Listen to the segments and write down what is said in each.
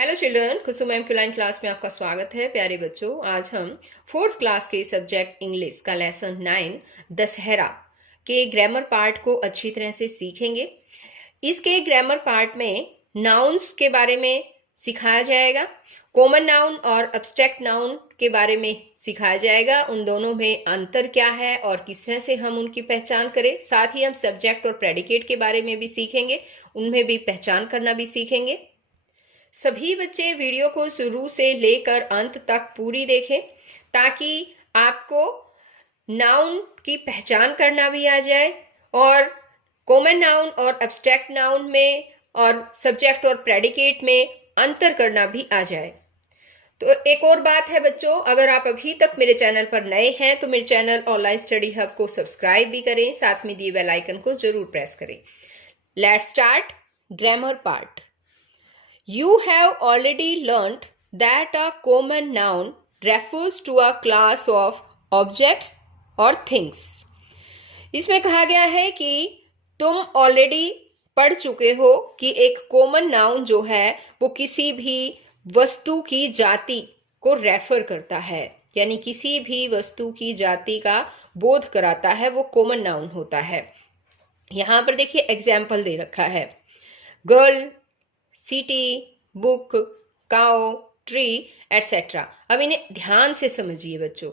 Hello children, कुसुम M Kline class में आपका स्वागत है। प्यारे बच्चों, आज हम फोर्थ क्लास के सब्जेक्ट इंग्लिश का लेसन 9 दशहरा के ग्रामर पार्ट को अच्छी तरह से सीखेंगे। इसके ग्रामर पार्ट में नाउन्स के बारे में सिखाया जाएगा, कॉमन नाउन और एब्स्ट्रैक्ट नाउन के बारे में सिखाया जाएगा। उन दोनों में अंतर क्या है और किस तरह से हम उनकी पहचान करें। साथ ही हम सब्जेक्ट और प्रेडिकेट के बारे में भी सीखेंगे, उनमें भी पहचान करना भी सीखेंगे। सभी बच्चे वीडियो को शुरू से लेकर अंत तक पूरी देखें ताकि आपको नाउन की पहचान करना भी आ जाए और कॉमन नाउन और एब्स्ट्रैक्ट नाउन में और सब्जेक्ट और प्रेडिकेट में अंतर करना भी आ जाए। तो एक और बात है बच्चों, अगर आप अभी तक मेरे चैनल पर नए हैं तो मेरे चैनल ऑनलाइन स्टडी हब को सब्सक्राइब भी करें, साथ में दिए बेल आइकन को जरूर प्रेस करें। Let's start grammar part. You have already learnt that a common noun refers to a class of objects or things. इसमें कहा गया है कि तुम ऑलरेडी पढ़ चुके हो कि एक कॉमन नाउन जो है वो किसी भी वस्तु की जाति को रेफर करता है, यानी किसी भी वस्तु की जाति का बोध कराता है, वो कॉमन नाउन होता है। यहाँ पर देखिए एग्जाम्पल दे रखा है, girl, city, book, cow, tree etcetera. अब इन्हें ध्यान से समझिए बच्चों।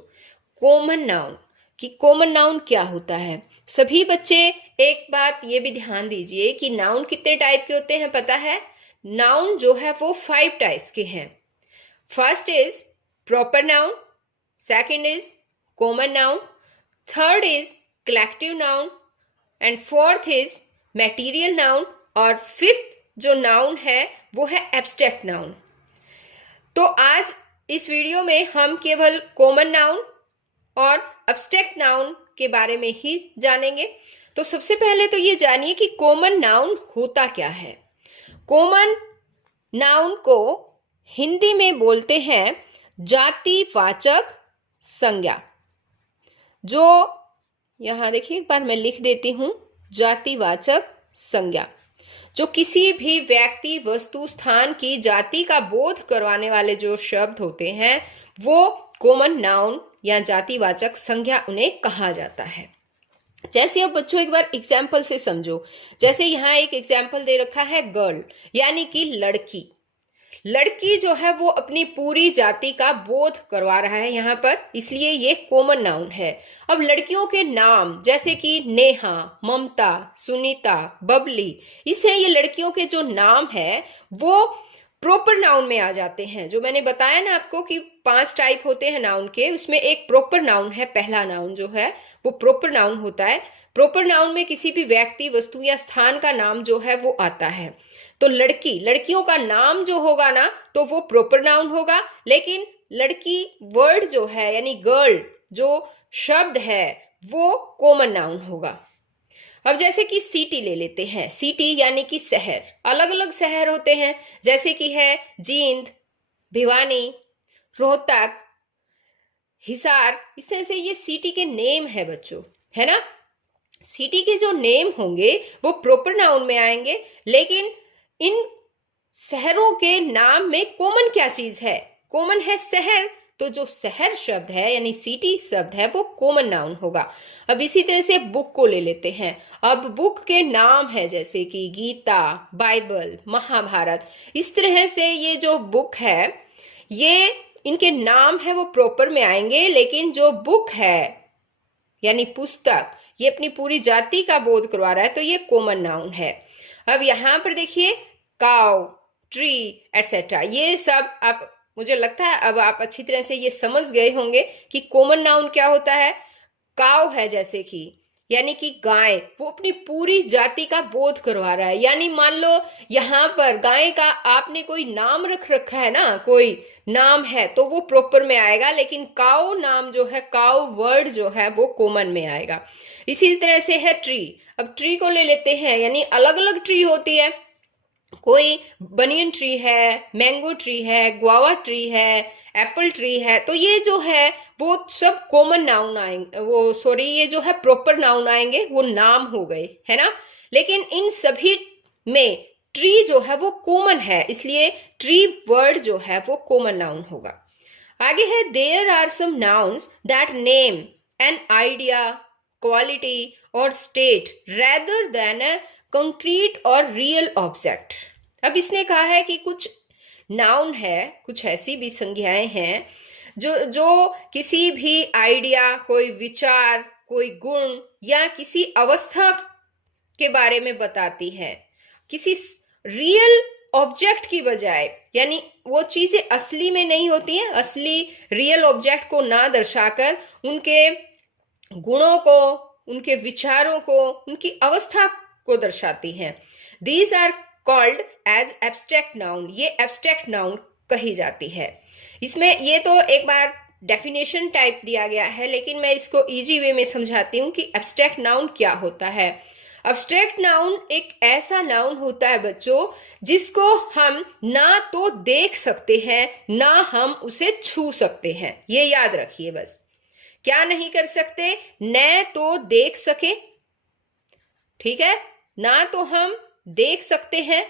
कॉमन नाउन कि कॉमन नाउन क्या होता है। सभी बच्चे एक बात ये भी ध्यान दीजिए कि नाउन कितने टाइप के होते हैं पता है? नाउन जो है वो 5 टाइप्स के हैं। First is proper noun, second is common noun, third is collective noun and fourth is material noun और फिफ्थ जो नाउन है वो है एब्स्ट्रैक्ट नाउन। तो आज इस वीडियो में हम केवल कॉमन नाउन और एब्स्ट्रैक्ट नाउन के बारे में ही जानेंगे। तो सबसे पहले तो ये जानिए कि कॉमन नाउन होता क्या है। कॉमन नाउन को हिंदी में बोलते हैं जातिवाचक संज्ञा। जो यहां देखिए, एक बार मैं लिख देती हूं, जातिवाचक संज्ञा जो किसी भी व्यक्ति, वस्तु, स्थान की जाति का बोध करवाने वाले जो शब्द होते हैं वो कॉमन नाउन या जातिवाचक संज्ञा उन्हें कहा जाता है। जैसे अब बच्चों एक बार एग्जाम्पल से समझो। जैसे यहाँ एक एग्जाम्पल दे रखा है गर्ल, यानी कि लड़की। लड़की जो है वो अपनी पूरी जाति का बोध करवा रहा है यहाँ पर, इसलिए ये कॉमन नाउन है। अब लड़कियों के नाम जैसे कि नेहा, ममता, सुनीता, बबली, इससे ये लड़कियों के जो नाम है वो प्रॉपर नाउन में आ जाते हैं। जो मैंने बताया ना आपको कि 5 टाइप होते हैं नाउन के, उसमें एक प्रॉपर नाउन है। पहला नाउन जो है वो प्रॉपर नाउन होता है। प्रॉपर नाउन में किसी भी व्यक्ति, वस्तु या स्थान का नाम जो है वो आता है। तो लड़की, लड़कियों का नाम जो होगा ना तो वो प्रॉपर नाउन होगा, लेकिन लड़की वर्ड जो है यानी गर्ल जो शब्द है वो कॉमन नाउन होगा। अब जैसे कि सिटी ले लेते हैं। सिटी यानी कि शहर, अलग अलग शहर होते हैं, जैसे कि है जींद, भिवानी, रोहतक, हिसार। इस तरह से ये सिटी के नेम है बच्चों, है ना। सिटी के जो नेम होंगे वो प्रॉपर नाउन में आएंगे, लेकिन इन शहरों के नाम में कॉमन क्या चीज है? कॉमन है शहर। तो जो शहर शब्द है यानी सिटी शब्द है वो कॉमन नाउन होगा। अब इसी तरह से बुक को ले लेते हैं। अब बुक के नाम है जैसे कि गीता, बाइबल, महाभारत। इस तरह से ये जो बुक है, ये इनके नाम है वो प्रॉपर में आएंगे, लेकिन जो बुक है यानी पुस्तक, ये अपनी पूरी जाति का बोध करवा रहा है, तो ये कॉमन नाउन है। अब यहाँ पर देखिए काउ, ट्री एटसेट्रा, ये सब आप, मुझे लगता है अब आप अच्छी तरह से ये समझ गए होंगे कि कॉमन नाउन क्या होता है। काउ है जैसे कि, यानी कि गाय, वो अपनी पूरी जाति का बोध करवा रहा है। यानी मान लो यहाँ पर गाय का आपने कोई नाम रख रखा है ना, कोई नाम है तो वो प्रॉपर में आएगा, लेकिन काउ नाम जो है, काउ वर्ड जो है वो कॉमन में आएगा। इसी तरह से है ट्री। अब ट्री को ले लेते हैं, यानी अलग अलग ट्री होती है। कोई बनियन ट्री है, मैंगो ट्री है, गुआवा ट्री है, एप्पल ट्री है। तो ये जो है वो सब कॉमन नाउन आएंगे, ये जो है प्रॉपर नाउन आएंगे, वो नाम हो गए, है ना। लेकिन इन सभी में ट्री जो है वो कॉमन है, इसलिए ट्री वर्ड जो है वो कॉमन नाउन होगा। आगे है there are some nouns that name an idea, quality or state rather than a concrete or real object. अब इसने कहा है कि कुछ नाउन है, कुछ ऐसी भी संज्ञाएं हैं जो जो किसी भी आइडिया, कोई विचार, कोई गुण या किसी अवस्था के बारे में बताती है, किसी रियल ऑब्जेक्ट की बजाय, यानी वो चीजें असली में नहीं होती हैं, असली रियल ऑब्जेक्ट को ना दर्शाकर उनके गुणों को, उनके विचारों को, उनकी अवस्था को दर्शाती हैं। These are called as abstract noun, ये एब्स्ट्रैक्ट नाउन कही जाती है। इसमें ये तो एक बार डेफिनेशन टाइप दिया गया है, लेकिन मैं इसको इजी वे में समझाती हूँ कि एब्स्ट्रैक्ट नाउन क्या होता है। एब्स्ट्रैक्ट नाउन एक ऐसा नाउन होता है बच्चों जिसको हम ना तो देख सकते हैं, ना हम उसे छू सकते हैं। ये याद रखिए बस। क्या नहीं कर सकते? न तो देख सके, ठीक है, ना तो हम देख सकते हैं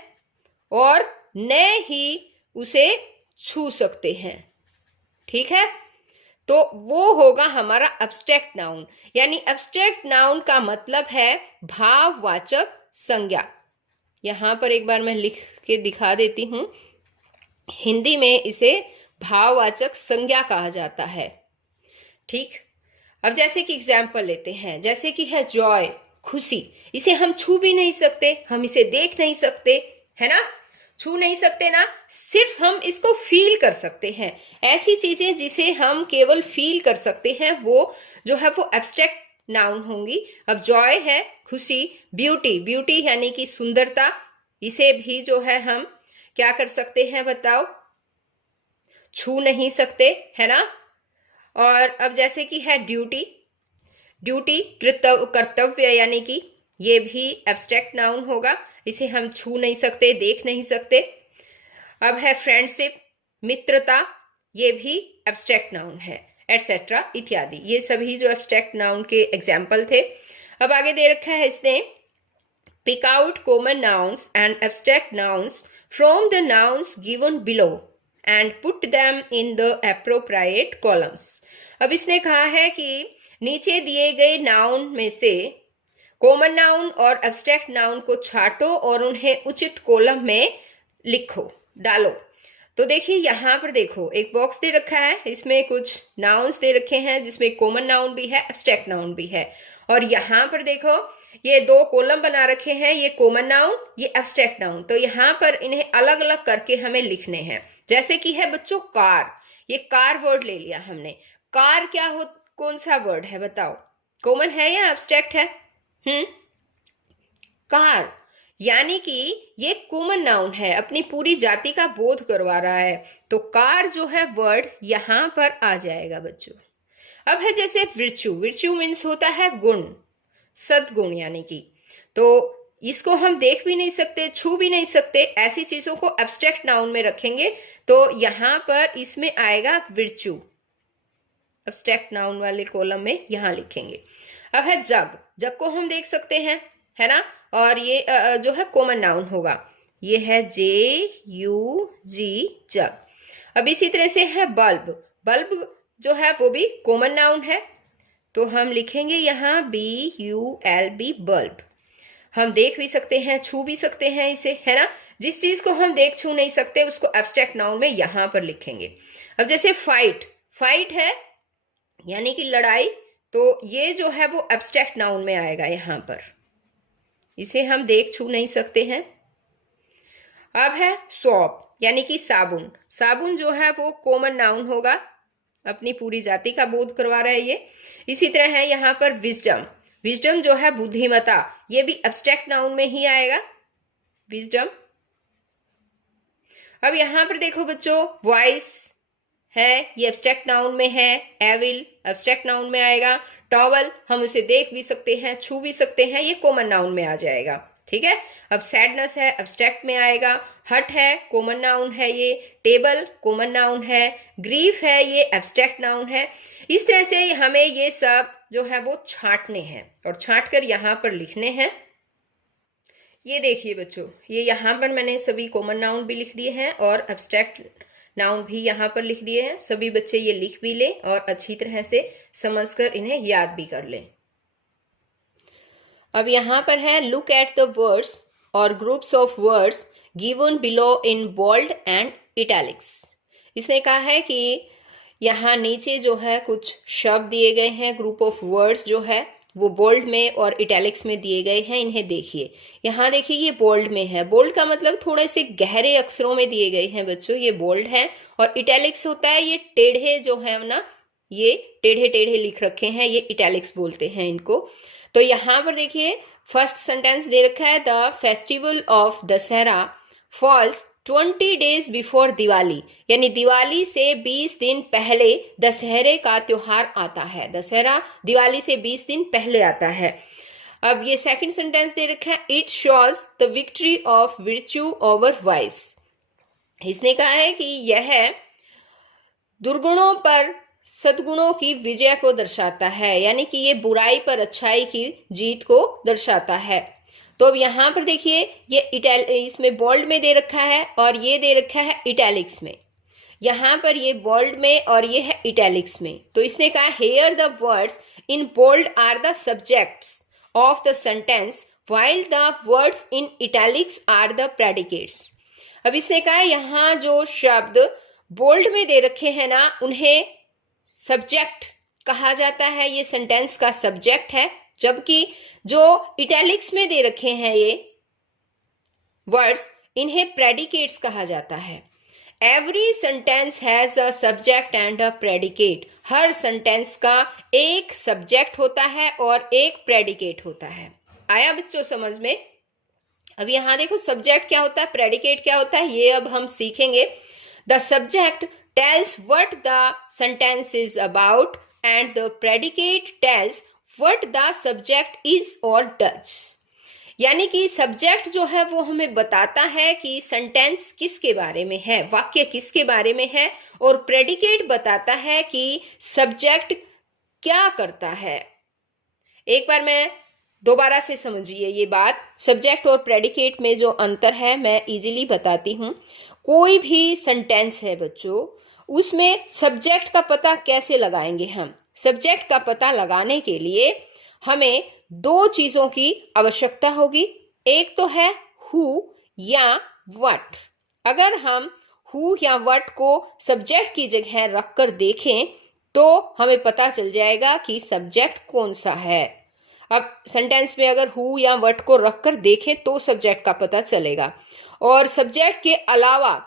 और न ही उसे छू सकते हैं, ठीक है। तो वो होगा हमारा एब्स्ट्रैक्ट नाउन। यानी एब्स्ट्रैक्ट नाउन का मतलब है भाववाचक संज्ञा। यहां पर एक बार मैं लिख के दिखा देती हूं। हिंदी में इसे भाववाचक संज्ञा कहा जाता है, ठीक। अब जैसे कि एग्जाम्पल लेते हैं, जैसे कि है जॉय, खुशी। इसे हम छू भी नहीं सकते, हम इसे देख नहीं सकते, है ना, छू नहीं सकते ना, सिर्फ हम इसको फील कर सकते हैं। ऐसी चीजें जिसे हम केवल फील कर सकते हैं वो जो है वो एब्स्ट्रैक्ट नाउन होंगी। अब जॉय है खुशी, ब्यूटी, ब्यूटी यानी कि सुंदरता, इसे भी जो है हम क्या कर सकते हैं बताओ, छू नहीं सकते, है ना। और अब जैसे कि है ड्यूटी, ड्यूटी कर्तव्य यानी कि ये भी एब्स्ट्रैक्ट नाउन होगा, इसे हम छू नहीं सकते, देख नहीं सकते। अब है फ्रेंडशिप, मित्रता, ये भी एब्स्ट्रैक्ट नाउन है, एटसेट्रा इत्यादि। ये सभी जो एब्स्ट्रैक्ट नाउन के एग्जाम्पल थे। अब आगे दे रखा है इसने, pick out common nouns and abstract nouns from the nouns given below and put them in the appropriate columns. अब इसने कहा है कि नीचे दिए गए नाउन में से कॉमन नाउन और एब्स्ट्रैक्ट नाउन को छांटो और उन्हें उचित कॉलम में लिखो, डालो। तो देखिए यहाँ पर देखो एक बॉक्स दे रखा है, इसमें कुछ नाउन्स दे रखे हैं जिसमें कॉमन नाउन भी है, एब्स्ट्रैक्ट नाउन भी है। और यहाँ पर देखो ये दो कॉलम बना रखे हैं, ये कॉमन नाउन, ये एब्स्ट्रैक्ट नाउन। तो यहाँ पर इन्हें अलग अलग करके हमें लिखने हैं। जैसे कि है बच्चों कार, ये कार वर्ड ले लिया हमने। कार क्या हो, कौन सा वर्ड है बताओ, कॉमन है या एब्स्ट्रैक्ट है? कार, यानी कि ये कॉमन नाउन है, अपनी पूरी जाति का बोध करवा रहा है। तो कार जो है वर्ड यहां पर आ जाएगा बच्चों। अब है जैसे विर्चू, विर्चू मीन्स होता है गुण, सद्गुण यानी कि। तो इसको हम देख भी नहीं सकते, छू भी नहीं सकते, ऐसी चीजों को एब्स्ट्रैक्ट नाउन में रखेंगे तो यहां पर इसमें आएगा विर्चू, एब्स्ट्रैक्ट नाउन वाले कॉलम में यहां लिखेंगे। अब है जग, जग को हम देख सकते हैं, है ना, और ये जो है कॉमन नाउन होगा, ये है JUG, जग। अब इसी तरह से है बल्ब, बल्ब जो है वो भी कॉमन नाउन है, तो हम लिखेंगे यहाँ BULB, बल्ब। हम देख भी सकते हैं, छू भी सकते हैं इसे, है ना। जिस चीज को हम देख छू नहीं सकते उसको एब्स्ट्रैक्ट नाउन में यहां पर लिखेंगे। अब जैसे फाइट, फाइट है यानी कि लड़ाई, तो ये जो है वो एब्स्ट्रैक्ट नाउन में आएगा यहां पर, इसे हम देख छू नहीं सकते हैं। अब है सोप यानी कि साबुन, साबुन जो है वो कॉमन नाउन होगा, अपनी पूरी जाति का बोध करवा रहा है ये। इसी तरह है यहाँ पर विजडम, विजडम जो है बुद्धिमता, ये भी एब्स्ट्रैक्ट नाउन में ही आएगा, विजडम। अब यहाँ पर देखो बच्चों वॉइस है, ये एब्स्ट्रैक्ट नाउन में है, एविल एब्स्ट्रैक्ट नाउन में आएगा। टॉवल हम उसे देख भी सकते हैं, छू भी सकते हैं, ये कॉमन नाउन में आ जाएगा, ठीक है। अब सैडनेस है, एब्स्ट्रैक्ट में आएगा। हट है, कॉमन नाउन है ये। टेबल कॉमन नाउन है। ग्रीफ है, ये एब्स्ट्रैक्ट नाउन है। इस तरह से हमें ये सब जो है वो छांटने हैं और छांट कर यहाँ पर लिखने हैं। ये देखिए बच्चों, ये यहाँ पर मैंने सभी कॉमन नाउन भी लिख दिए हैं और एब्स्ट्रैक्ट नाउन भी यहाँ पर लिख दिए हैं। सभी बच्चे ये लिख भी लें और अच्छी तरह से समझकर इन्हें याद भी कर लें। अब यहाँ पर है लुक एट द वर्ड्स और groups of words given below in bold and italics. इसने कहा है कि यहाँ नीचे जो है कुछ शब्द दिए गए हैं, ग्रुप ऑफ वर्ड्स जो है वो बोल्ड में और इटैलिक्स में दिए गए हैं। इन्हें देखिए, यहाँ देखिए ये बोल्ड में है। बोल्ड का मतलब थोड़े से गहरे अक्षरों में दिए गए हैं बच्चों, ये बोल्ड है। और इटैलिक्स होता है ये टेढ़े जो है ना, ये टेढ़े टेढ़े लिख रखे हैं, ये इटैलिक्स बोलते हैं इनको। तो यहाँ पर देखिए फर्स्ट सेंटेंस दे रखा है, the festival of Dussehra falls 20 days before Diwali, यानी दिवाली से 20 दिन पहले दशहरे का त्योहार आता है। दशहरा दिवाली से 20 दिन पहले आता है। अब ये सेकंड सेंटेंस दे रखा है, it shows the victory of virtue over vice. इसने कहा है कि यह दुर्गुणों पर सद्गुणों की विजय को दर्शाता है, यानी कि ये बुराई पर अच्छाई की जीत को दर्शाता है। तो अब यहाँ पर देखिए ये इसमें बोल्ड में दे रखा है और ये दे रखा है इटैलिक्स में। यहाँ पर ये बोल्ड में और ये है इटैलिक्स में। तो इसने कहा here the words in bold are the subjects of the sentence while the words in italics are the predicates. अब इसने कहा यहाँ जो शब्द बोल्ड में दे रखे हैं ना, उन्हें सब्जेक्ट कहा जाता है, ये सेंटेंस का सब्जेक्ट है। जबकि जो इटैलिक्स में दे रखे हैं ये वर्ड्स, इन्हें प्रेडिकेट्स कहा जाता है। Every sentence has a subject and a predicate. Her sentence का एक सब्जेक्ट होता है और एक प्रेडिकेट होता है। आया बच्चों समझ में? अब यहाँ देखो सब्जेक्ट क्या होता है, प्रेडिकेट क्या होता है, ये अब हम सीखेंगे। The subject tells what the sentence is about and the predicate tells what the subject is or does। यानी कि सब्जेक्ट जो है वो हमें बताता है कि सेंटेंस किसके बारे में है, वाक्य किसके बारे में है, और प्रेडिकेट बताता है कि सब्जेक्ट क्या करता है। एक बार मैं दोबारा से समझिए ये बात, सब्जेक्ट और प्रेडिकेट में जो अंतर है मैं इजीली बताती हूँ। कोई भी सेंटेंस है बच्चों, उसमें सब्जेक्ट का पता कैसे लगाएंगे हम? सब्जेक्ट का पता लगाने के लिए हमें दो चीजों की आवश्यकता होगी। एक तो है हु या व्हाट। अगर हम हु या व्हाट को सब्जेक्ट की जगह रखकर देखें तो हमें पता चल जाएगा कि सब्जेक्ट कौन सा है। अब सेंटेंस में अगर हु या व्हाट को रखकर देखें तो सब्जेक्ट का पता चलेगा। और सब्जेक्ट के अलावा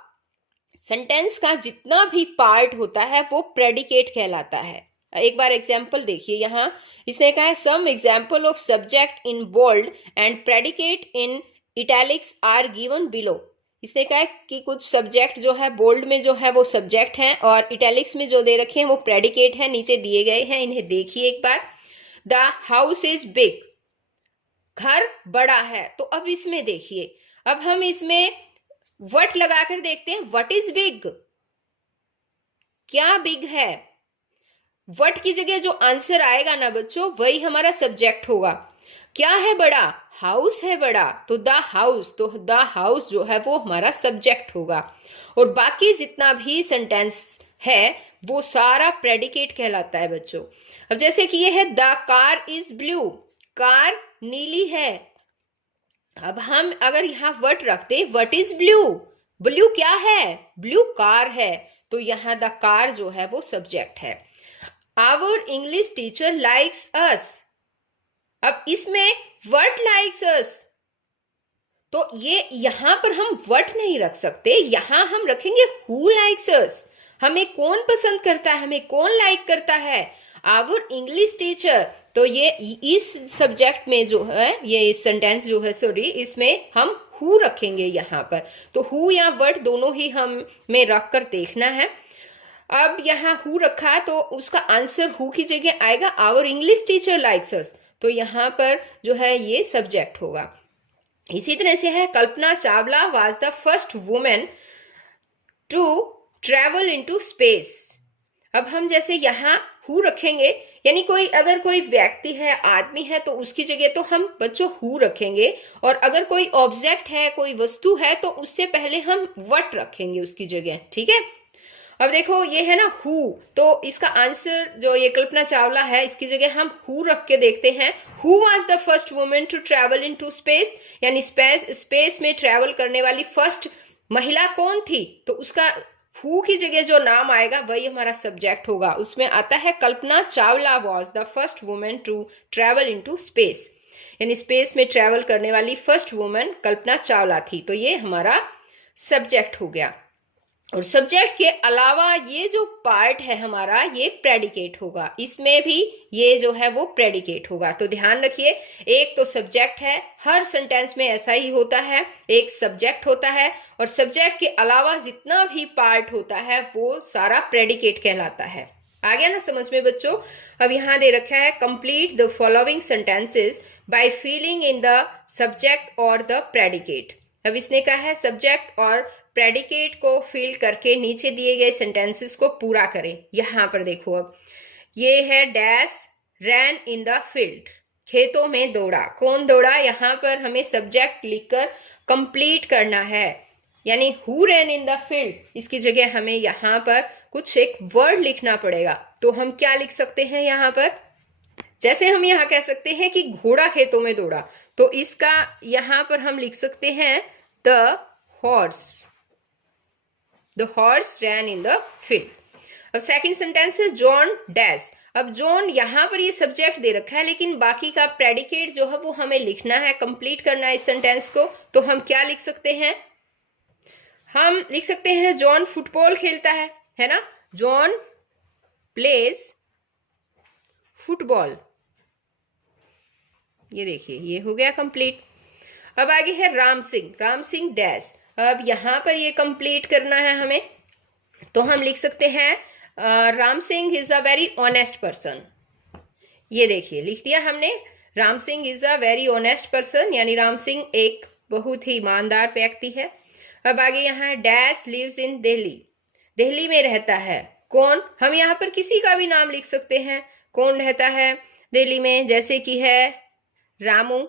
सेंटेंस का जितना भी पार्ट होता है वो प्रेडिकेट कहलाता है। एक बार एग्जाम्पल देखिए, यहाँ इसने कहा है some example of subject in bold and predicate in italics are given below. इसने कहा है कि कुछ सब्जेक्ट जो है बोल्ड में जो है वो सब्जेक्ट हैं और इटैलिक्स में जो दे रखे हैं वो प्रेडिकेट हैं, नीचे दिए गए हैं, इन्हें देखिए एक बार। द हाउस इज बिग, घर बड़ा है। तो अब इसमें देखिए, अब हम इसमें व्हाट लगाकर देखते हैं। व्हाट इज बिग, क्या बिग है? व्हाट की जगह जो आंसर आएगा ना बच्चों, वही हमारा सब्जेक्ट होगा। क्या है बड़ा? हाउस है बड़ा, तो द हाउस, तो द हाउस जो है वो हमारा सब्जेक्ट होगा। और बाकी जितना भी सेंटेंस है वो सारा प्रेडिकेट कहलाता है बच्चों। अब जैसे कि ये है the car is blue, car नीली है। अब हम अगर यहाँ व्हाट रखते, व्हाट इज ब्लू, ब्लू क्या है? ब्लू कार है, तो यहाँ द कार जो है वो सब्जेक्ट है। आवर इंग्लिश टीचर लाइक्स अस, अब इसमें व्हाट लाइक्स अस, तो ये यहाँ पर हम व्हाट नहीं रख सकते, यहाँ हम रखेंगे हु लाइक्स अस। हमें कौन पसंद करता है, हमें कौन लाइक करता है? Our English teacher. तो ये इस सब्जेक्ट में जो है, ये इस सेंटेंस जो है सॉरी, इसमें हम हु रखेंगे यहाँ पर। तो हु या व्हाट दोनों ही हमें रख कर देखना है। अब यहाँ हु रखा तो उसका आंसर हु की जगह आएगा आवर इंग्लिश टीचर लाइक्स अस, तो यहाँ पर जो है ये सब्जेक्ट होगा। इसी तरह से है Kalpana Chawla was the first women to travel into space. अब हम जैसे यहाँ हु रखेंगे, यानी कोई अगर कोई व्यक्ति है, आदमी है, तो उसकी जगह तो हम बच्चों हु रखेंगे, और अगर कोई ऑब्जेक्ट है, कोई वस्तु है, तो उससे पहले हम व्हाट रखेंगे उसकी जगह। ठीक है, अब देखो ये है ना हु, तो इसका आंसर जो ये कल्पना चावला है, इसकी जगह हम हु रख के देखते हैं। Who was the first woman to travel into space, यानी स्पेस में ट्रेवल करने वाली फर्स्ट महिला कौन थी, तो उसका हु की जगह जो नाम आएगा वही हमारा सब्जेक्ट होगा। उसमें आता है Kalpana Chawla was the first woman to travel into space, यानी स्पेस में ट्रेवल करने वाली फर्स्ट वुमन कल्पना चावला थी, तो ये हमारा सब्जेक्ट हो गया। और सब्जेक्ट के अलावा ये जो पार्ट है हमारा, ये प्रेडिकेट होगा, इसमें भी ये जो है वो प्रेडिकेट होगा। तो ध्यान रखिए, एक तो सब्जेक्ट है, हर सेंटेंस में ऐसा ही होता है, एक सब्जेक्ट होता है, और सब्जेक्ट के अलावा जितना भी पार्ट होता है वो सारा प्रेडिकेट कहलाता है। आ गया ना समझ में बच्चों। अब यहाँ दे रखा है complete the following sentences by filling in the subject और द प्रेडिकेट। अब इसने कहा है सब्जेक्ट और प्रेडिकेट को फिल करके नीचे दिए गए सेंटेंसेस को पूरा करें। यहां पर देखो, अब ये है dash ran in the field, खेतों में दौड़ा। कौन दौड़ा, यहां पर हमें सब्जेक्ट लिखकर कंप्लीट करना है, यानी who ran in the field, इसकी जगह हमें यहां पर कुछ एक वर्ड लिखना पड़ेगा। तो हम क्या लिख सकते हैं यहाँ पर, जैसे हम यहाँ कह सकते हैं कि घोड़ा खेतों में दौड़ा, तो इसका यहां पर हम लिख सकते हैं the horse ran in the field. अब सेकंड सेंटेंस है जॉन डैश। अब जॉन यहां पर ये सब्जेक्ट दे रखा है, लेकिन बाकी का प्रेडिकेट जो है वो हमें लिखना है, कंप्लीट करना है इस सेंटेंस को। तो हम क्या लिख सकते हैं, हम लिख सकते हैं जॉन फुटबॉल खेलता है ना, जॉन प्लेज फुटबॉल। ये देखिए, ये हो गया कंप्लीट। अब आगे है राम सिंह डैश। अब यहां पर ये कंप्लीट करना है हमें, तो हम लिख सकते हैं Ram Singh is a very honest person. ये देखिए लिख दिया हमने, Ram Singh is a very honest person, यानी राम सिंह एक बहुत ही ईमानदार व्यक्ति है। अब आगे यहाँ डैश लिव्स इन दिल्ली में रहता है। कौन, हम यहाँ पर किसी का भी नाम लिख सकते हैं, कौन रहता है दिल्ली में, जैसे कि है Ramu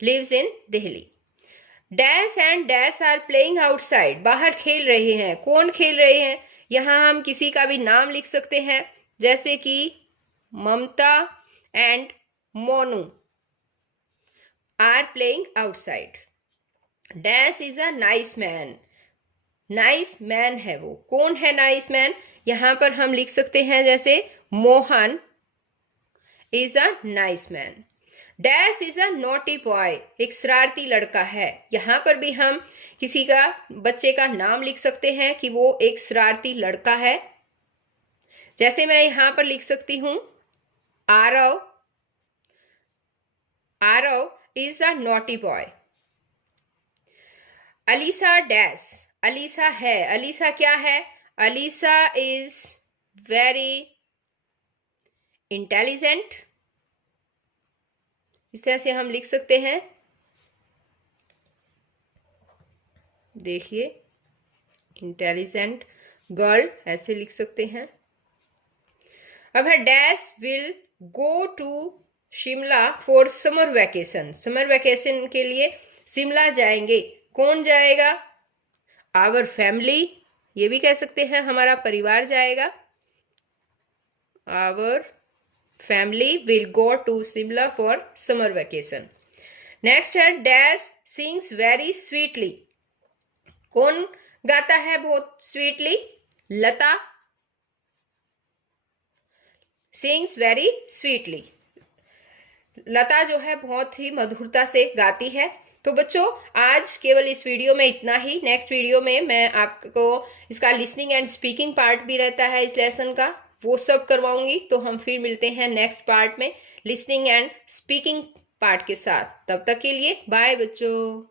lives in Delhi. Dash and dash are playing outside, बाहर खेल रहे हैं। कौन खेल रहे हैं, यहाँ हम किसी का भी नाम लिख सकते हैं, जैसे कि Mamta and Monu are playing outside. Dash is a nice man है वो। कौन है नाइस मैन, यहाँ पर हम लिख सकते हैं जैसे Mohan is a nice man. Dash is a naughty boy, एक शरारती लड़का है। यहाँ पर भी हम किसी का, बच्चे का नाम लिख सकते हैं कि वो एक शरारती लड़का है, जैसे मैं यहाँ पर लिख सकती हूँ Aarav is a naughty boy. Alisa dash, Alisa है, अलीसा क्या है, अलीसा इज वेरी इंटेलिजेंट। इस तरह से हम लिख सकते हैं, देखिए इंटेलिजेंट गर्ल, ऐसे लिख सकते हैं। अब है dash will go to Shimla for summer vacation के लिए शिमला जाएंगे। कौन जाएगा, आवर फैमिली, ये भी कह सकते हैं हमारा परिवार जाएगा। Our family will go to Shimla for summer vacation. Next है डैश सिंग्स वेरी स्वीटली। कौन गाता है बहुत sweetly, Lata sings very sweetly. Lata जो है बहुत ही मधुरता से गाती है। तो बच्चों आज केवल इस वीडियो में इतना ही। नेक्स्ट वीडियो में मैं आपको इसका लिसनिंग एंड स्पीकिंग पार्ट भी रहता है इस लेसन का, वो सब करवाऊंगी। तो हम फिर मिलते हैं नेक्स्ट पार्ट में लिसनिंग एंड स्पीकिंग पार्ट के साथ। तब तक के लिए बाय बच्चों।